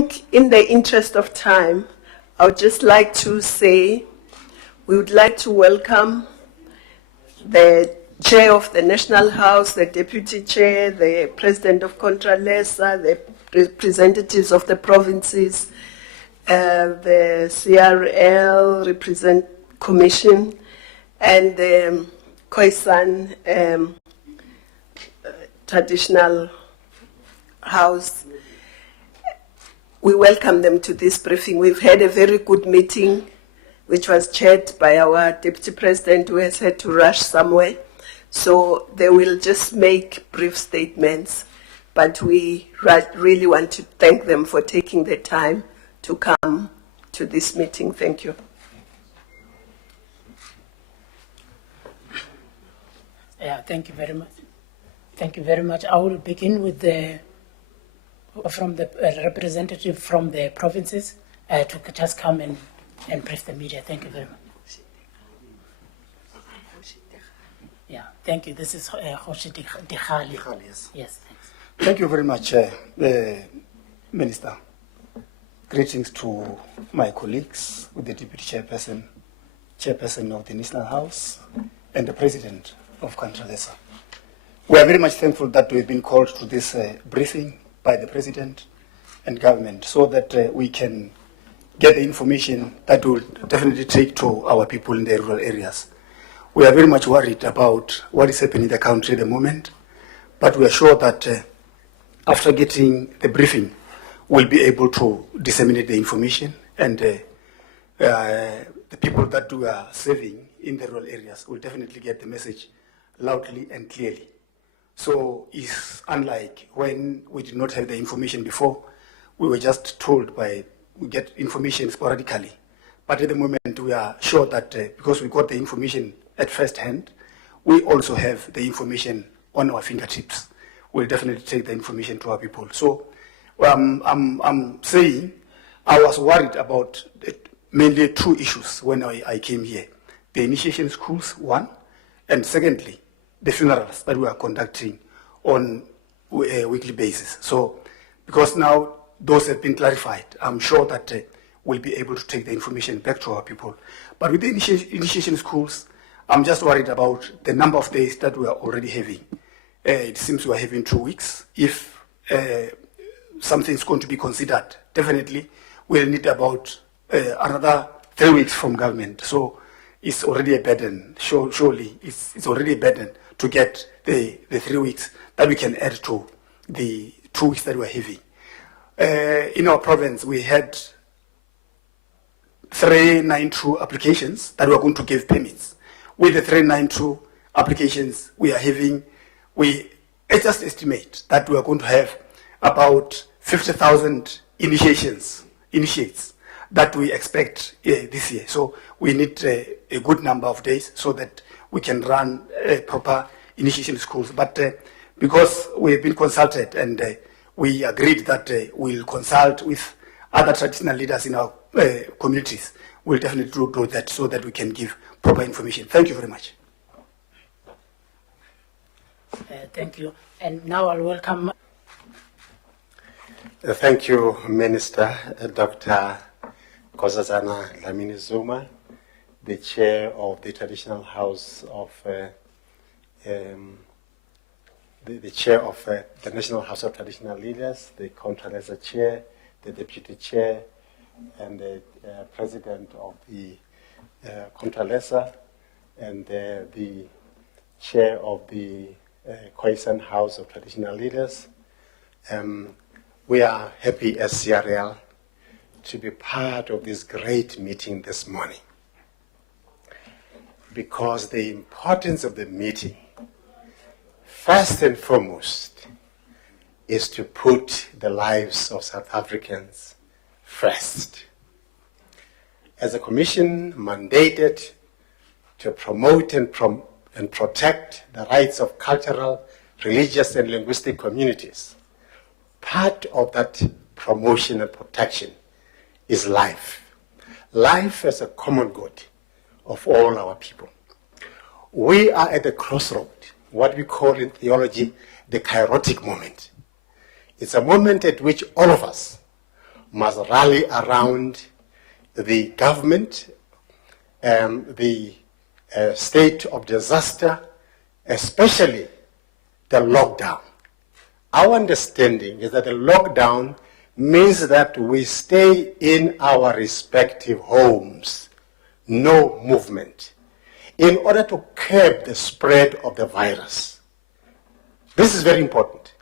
think in the interest of time, I would just like to say we would like to welcome the Chair of the National House, the Deputy Chair, the President of Contralesa, the representatives of the provinces, the CRL Commission, and the Khoisan Traditional House. We welcome them to this briefing. We've had a very good meeting, which was chaired by our Deputy President, who has had to rush somewhere. So they will just make brief statements, but we really want to thank them for taking the time to come to this meeting. Thank you. Yeah, thank you very much. Thank you very much. I will begin with the representative from the provinces to just come and brief the media. Thank you very much. Yeah, thank you. This is Kgoshi Dikgali. Yes. Yes, thanks. Thank you very much, Minister. Greetings to my colleagues, with the Deputy Chairperson of the National House, and the President of Contralesa. We are very much thankful that we've been called to this briefing by the President and government so that we can get the information that will definitely take to our people in the rural areas. We are very much worried about what is happening in the country at the moment, but we are sure that after getting the briefing, we'll be able to disseminate the information, and the people that we are serving in the rural areas will definitely get the message loudly and clearly. So it's unlike when we did not have the information before. We were just told we get information sporadically. But at the moment, we are sure that because we got the information at first hand, we also have the information on our fingertips. We'll definitely take the information to our people. So I'm saying I was worried about mainly two issues when I came here. The initiation schools, one, and secondly, the funerals that we are conducting on a weekly basis. So because now those have been clarified, I'm sure that we'll be able to take the information back to our people. But with the initiation schools, I'm just worried about the number of days that we are already having. It seems we are having 2 weeks. If something is going to be considered, definitely we'll need about another 3 weeks from government. So it's already a burden. Surely it's already a burden to get the 3 weeks that we can add to the 2 weeks that we're having. In our province, we had 392 applications that we are going to give permits. With the 392 applications we are having, we just estimate that we are going to have about 50,000 initiates that we expect this year. So we need a good number of days so that we can run proper initiation schools. But because we've been consulted and we agreed that we'll consult with other traditional leaders in our communities, we'll definitely do that so that we can give proper information. Thank you very much. Thank you. And now I'll welcome. Thank you, Minister Dr. Nkosazana Dlamini-Zuma, the Chair of the Traditional House of the Chair of the National House of Traditional Leaders, the Contralesa Chair, the Deputy Chair, and the President of the Contralesa, and the Chair of the Khoisan House of Traditional Leaders. We are happy as CRL to be part of this great meeting this morning, because the importance of the meeting, first and foremost, is to put the lives of South Africans first. As a commission mandated to promote and protect the rights of cultural, religious, and linguistic communities, part of that promotion and protection is life. Life as a common good of all our people. We are at the crossroad, what we call in theology the kairotic moment. It's a moment at which all of us must rally around the government, the state of disaster, especially the lockdown. Our understanding is that the lockdown means that we stay in our respective homes, no movement, in order to curb the spread of the virus. This is very important.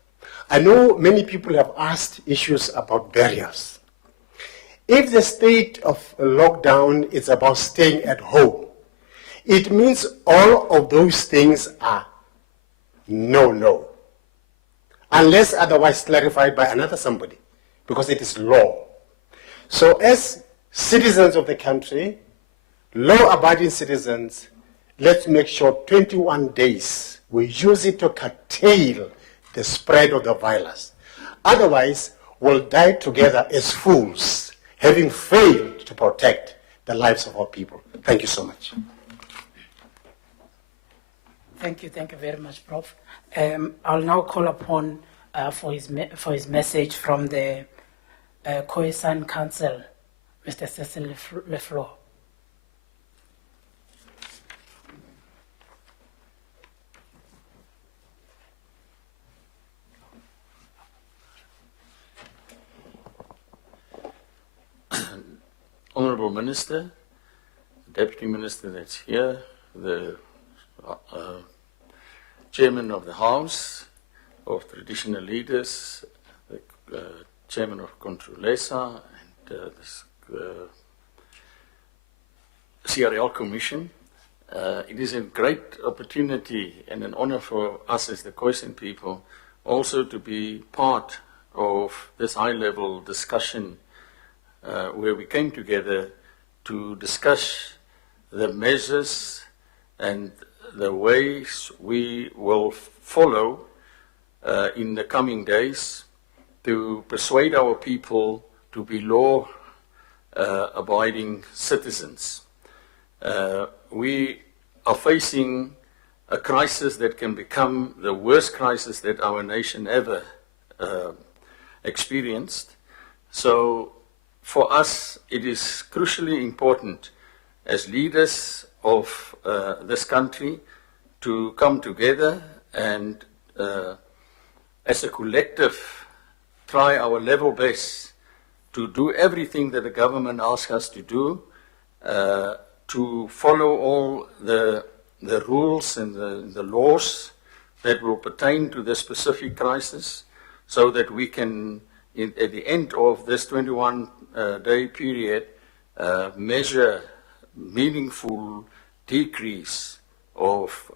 I know many people have asked issues about burials. If the state of lockdown is about staying at home, it means all of those things are no, unless otherwise clarified by another somebody, because it is law. So as citizens of the country, law-abiding citizens, let's make sure 21 days, we use it to curtail the spread of the virus. Otherwise, we'll die together as fools, having failed to protect the lives of our people. Thank you so much. Thank you very much, Prof. I'll now call upon for his message from the Khoisan Council, Mr. Cecil Leflore. Honourable Minister, Deputy Minister that's here, the Chairman of the House of Traditional Leaders, the Chairman of Controlesa, and the CRL Commission. It is a great opportunity and an honour for us as the Khoisan people also to be part of this high-level discussion where we came together to discuss the measures and the ways we will follow in the coming days to persuade our people to be law-abiding citizens. We are facing a crisis that can become the worst crisis that our nation ever experienced. So for us, it is crucially important as leaders of this country to come together and as a collective try our level best to do everything that the government asks us to do, to follow all the rules and the laws that will pertain to this specific crisis, so that we can, at the end of this 21-day period, measure meaningful decrease of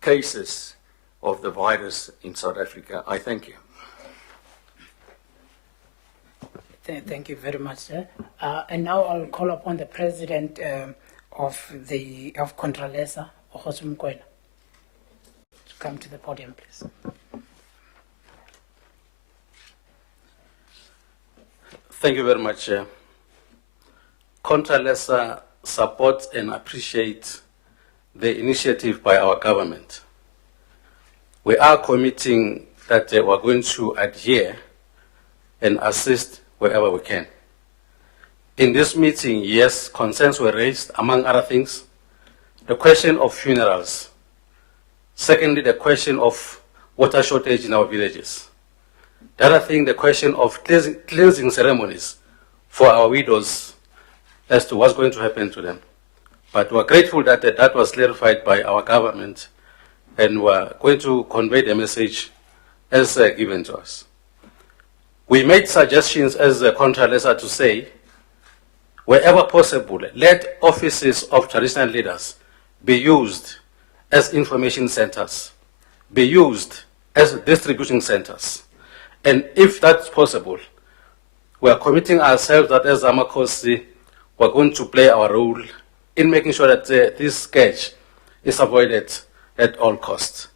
cases of the virus in South Africa. I thank you. Thank you very much, sir. And now I'll call upon the President of Controlesa, Okhosi Mokoena, to come to the podium, please. Thank you very much. Controlesa supports and appreciates the initiative by our government. We are committing that we're going to adhere and assist wherever we can. In this meeting, yes, concerns were raised, among other things, the question of funerals. Secondly, the question of water shortage in our villages. The other thing, the question of cleansing ceremonies for our widows as to what's going to happen to them. But we're grateful that that was clarified by our government, and we're going to convey the message as given to us. We made suggestions as a Controlesa to say, wherever possible, let offices of traditional leaders be used as information centers, be used as distribution centers. And if that's possible, we are committing ourselves that as Amakhosi, we're going to play our role in making sure that this scourge is avoided at all costs.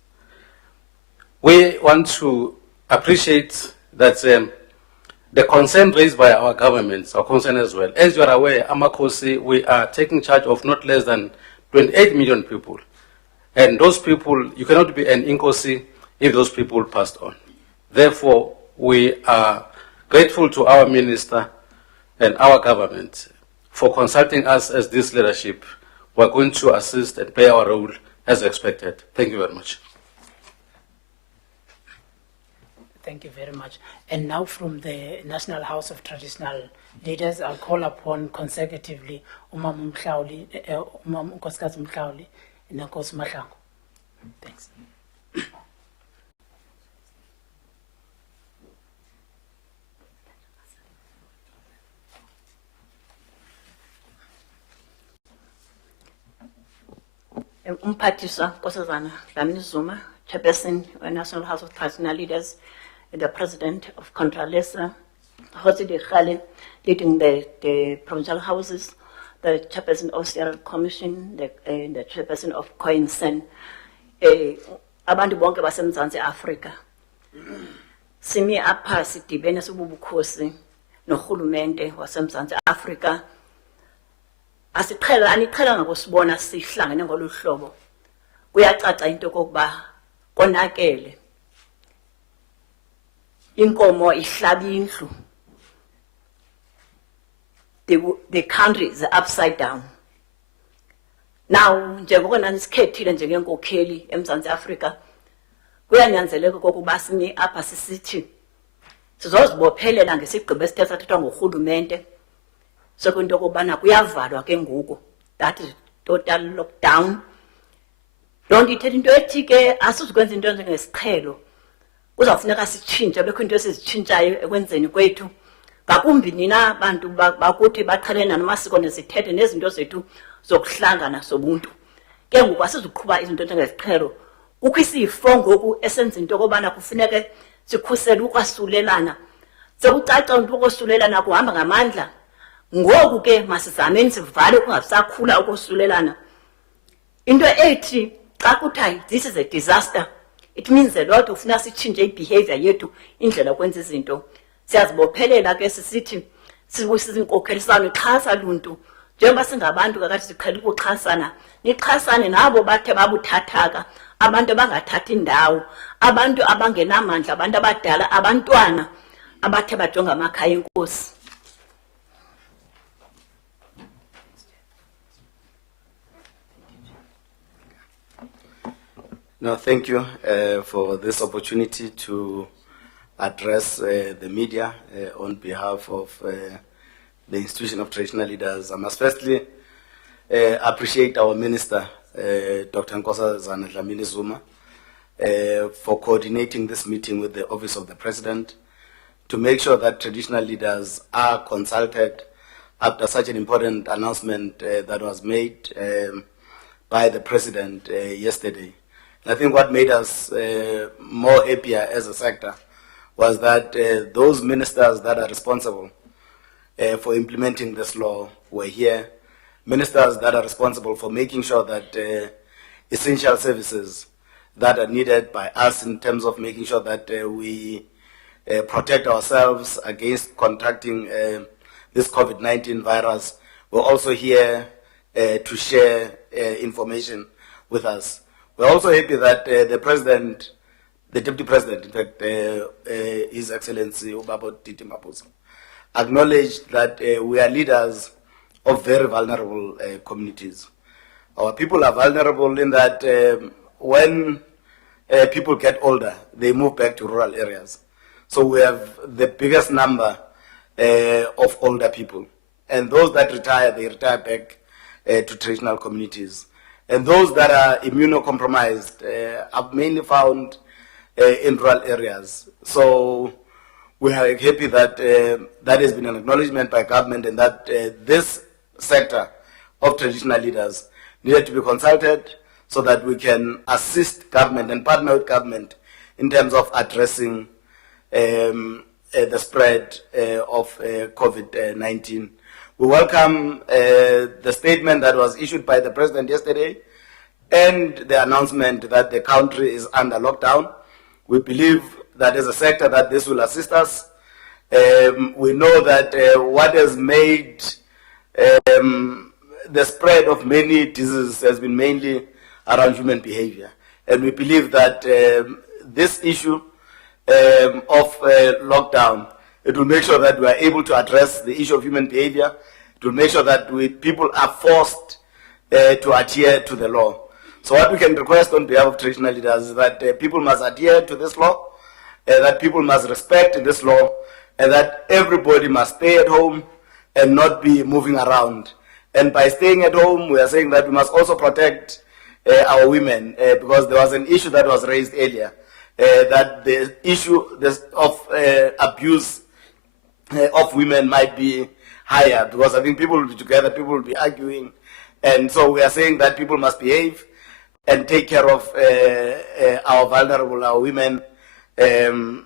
We want to appreciate that the concern raised by our governments are concerned as well. As you are aware, Amakhosi, we are taking charge of not less than 28 million people. And those people, you cannot be an Inkosi if those people passed on. Therefore, we are grateful to our minister and our government for consulting us as this leadership. We're going to assist and play our role as expected. Thank you very much. Thank you very much. And now from the National House of Traditional Leaders, I'll call upon consecutively Umam Mhlauli, Umam Nkosikazi Mhlauli, and Nkosi Mahlangu. Thanks. Umphathiswa Nkosazana Dlamini Zuma, Chairperson of National House of Traditional Leaders, and the President of Contralesa, Jose de Khale, leading the provincial houses, the Chairperson of Sierra Commission, the Chairperson of COINSEN, abantu bonke baseMzantsi Afrika. Simi apha sidibene sobubukhosi noRhulumente waseMzantsi Afrika. Aniqhela ngakusibona sihlangene ngolu hlobo. Kuyacaca into kokuba konakele. Inkomo ihlaba indlu. The country is upside down. Now, njengoko nanisikethile njengenkokheli eMzantsi Afrika, kuyanyanzeleka kokuba simi apha sisithi sizozibophelela ngesigqibo esithe sathethwa ngurhulumente. So kwinto yokubana kuyavalwa ke ngoku, that is total lockdown. Loo nto ithetha into ethi ke asizukwenza into njengesiqhelo. Kuzawufuneka sitshintshe, bekho into esizitshintshayo ekwenzeni kwethu. Ngakumbi nina abantu bakuthi baqhelene namasiko nezithethe nezinto zethu zokuhlangana sobuntu. Ke ngoku asizuqhuba izinto njengesiqhelo. Kukho isifo ngoku esenza into yokubana kufuneke sikhusele ukwasulelana. Sekucaca into yokosulelana kuhamba ngamandla. Ngoku ke masizameni sivale kungasakhula ukosulelana. Into ethi xa kuthiwa this is a disaster, it means a lot ufuna sitshintshe ibehavior yethu, indlela yokwenza izinto. Siyazibophelela ke sisithi sizinkokhelisayo ixhasa luntu. Njengoba singabantu kakade siqhela ukuxhasana, nixhasane nabo bathe babuthathaka, abantu abangathathi indawo, abantu abangenamandla, abantu abadala, abantwana abathe bajonga amakhaya enkosi. No, thank you for this opportunity to address the media on behalf of the Institution of Traditional Leaders. I must firstly appreciate our Minister, Dr. Nkosazana Dlamini Zuma, for coordinating this meeting with the Office of the President to make sure that traditional leaders are consulted after such an important announcement that was made by the President yesterday. I think what made us more happier as a sector was that those ministers that are responsible for implementing this law were here. Ministers that are responsible for making sure that essential services that are needed by us in terms of making sure that we protect ourselves against contracting this COVID-19 virus were also here to share information with us. We're also happy that the President, the Deputy President, in fact, His Excellency Ubaba Titi Maposa, acknowledged that we are leaders of very vulnerable communities. Our people are vulnerable in that when people get older, they move back to rural areas. So we have the biggest number of older people. And those that retire, they retire back to traditional communities. And those that are immunocompromised are mainly found in rural areas. So we are happy that that has been an acknowledgement by government and that this sector of traditional leaders needed to be consulted so that we can assist government and partner with government in terms of addressing the spread of COVID-19. We welcome the statement that was issued by the President yesterday and the announcement that the country is under lockdown. We believe that as a sector that this will assist us. We know that what has made the spread of many diseases has been mainly around human behavior. And we believe that this issue of lockdown It will make sure that we are able to address the issue of human behavior. It will make sure that people are forced to adhere to the law. So what we can request on behalf of traditional leaders is that people must adhere to this law, that people must respect this law, and that everybody must stay at home and not be moving around. And by staying at home, we are saying that we must also protect our women, because there was an issue that was raised earlier, that the issue of abuse of women might be higher, because I think people will be together, people will be arguing, and so we are saying that people must behave and take care of our vulnerable, our women and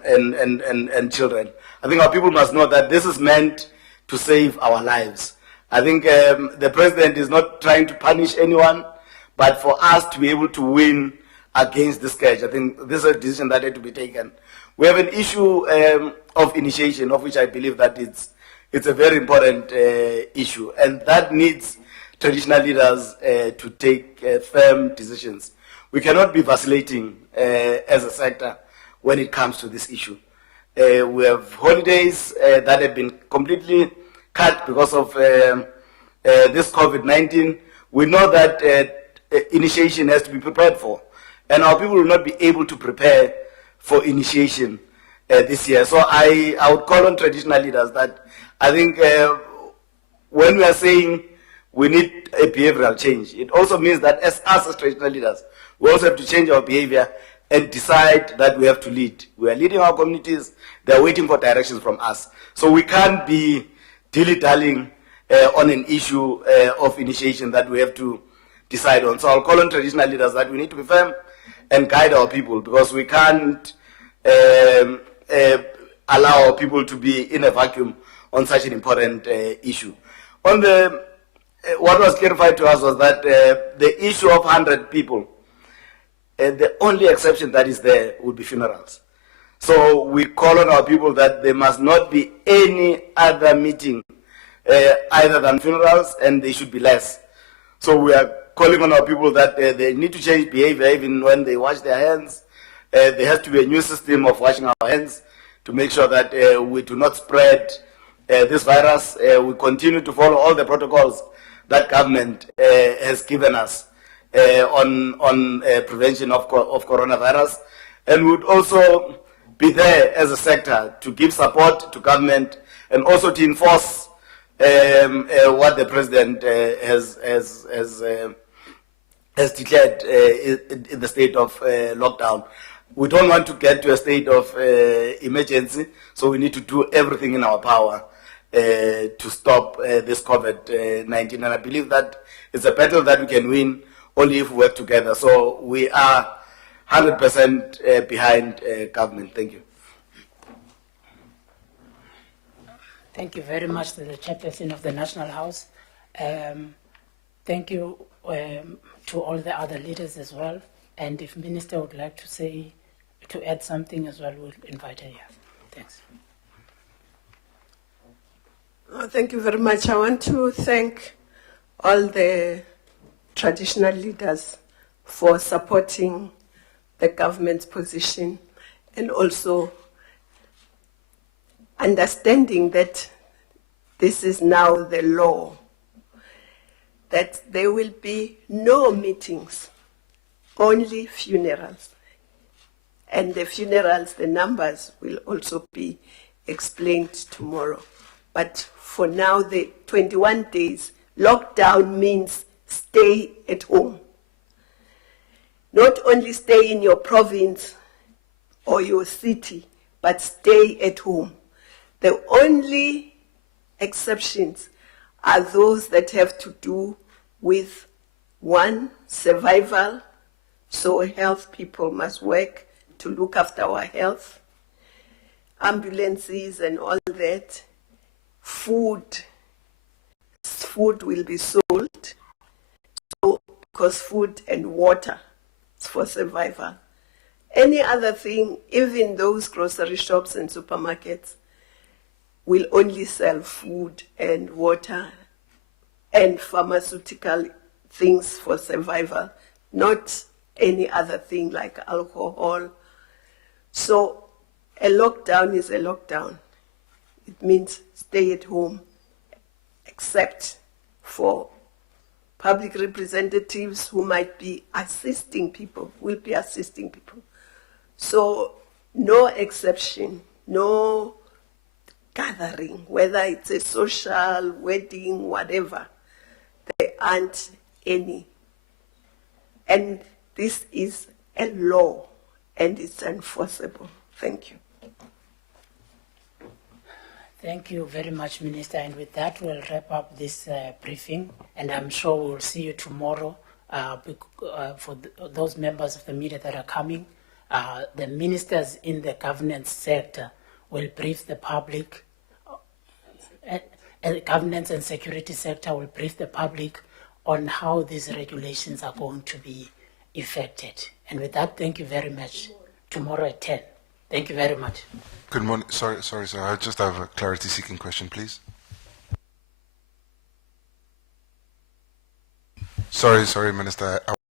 children. I think our people must know that this is meant to save our lives. I think the president is not trying to punish anyone, but for us to be able to win against this scourge, I think this is a decision that had to be taken. We have an issue of initiation, of which I believe that it's a very important issue, and that needs traditional leaders to take firm decisions. We cannot be vacillating as a sector when it comes to this issue. We have holidays that have been completely cut because of this COVID-19. We know that initiation has to be prepared for, and our people will not be able to prepare for initiation this year. So I would call on traditional leaders that I think when we are saying we need a behavioral change, it also means that as traditional leaders, we also have to change our behavior and decide that we have to lead. We are leading our communities. They are waiting for directions from us. So we can't be dilly-dallying on an issue of initiation that we have to decide on. So I'll call on traditional leaders that we need to be firm and guide our people, because we can't allow our people to be in a vacuum on such an important issue. On the what was clarified to us was that the issue of 100 people, the only exception that is there would be funerals. So we call on our people that there must not be any other meeting either than funerals, and they should be less. So we are calling on our people that they need to change behavior even when they wash their hands. There has to be a new system of washing our hands to make sure that we do not spread this virus. We continue to follow all the protocols that government has given us on prevention of coronavirus, and we would also be there as a sector to give support to government and also to enforce what the president has declared in the state of lockdown. We don't want to get to a state of emergency, so we need to do everything in our power to stop this COVID-19. And I believe that it's a battle that we can win only if we work together. So we are 100% behind government. Thank you. Thank you very much to the chairperson of the National House. Thank you to all the other leaders as well. And if Minister would like to add something as well, we'll invite her here. Thanks. Thank you very much. I want to thank all the traditional leaders for supporting the government's position and also understanding that this is now the law, that there will be no meetings, only funerals. And the funerals, the numbers will also be explained tomorrow. But for now, the 21 days, lockdown means stay at home. Not only stay in your province or your city, but stay at home. The only exceptions are those that have to do with, one, survival. So health people must work to look after our health. Ambulances and all that. Food will be sold, so because food and water is for survival. Any other thing, even those grocery shops and supermarkets, will only sell food and water and pharmaceutical things for survival, not any other thing like alcohol. So a lockdown is a lockdown. it means stay at home, except for public representatives who might be assisting people, will be assisting people. So no exception, no gathering, whether it's a social, wedding, whatever, there aren't any. And this is a law and it's enforceable. Thank you. Thank you very much, Minister. And with that, we'll wrap up this briefing. And I'm sure we'll see you tomorrow for those members of the media that are coming. The ministers in the governance sector will brief the public. And the governance and security sector will brief the public on how these regulations are going to be effected. And with that, thank you very much. Tomorrow at 10. Thank you very much. Good morning. Sorry, sir. I just have a clarity-seeking question, please. Sorry, Minister.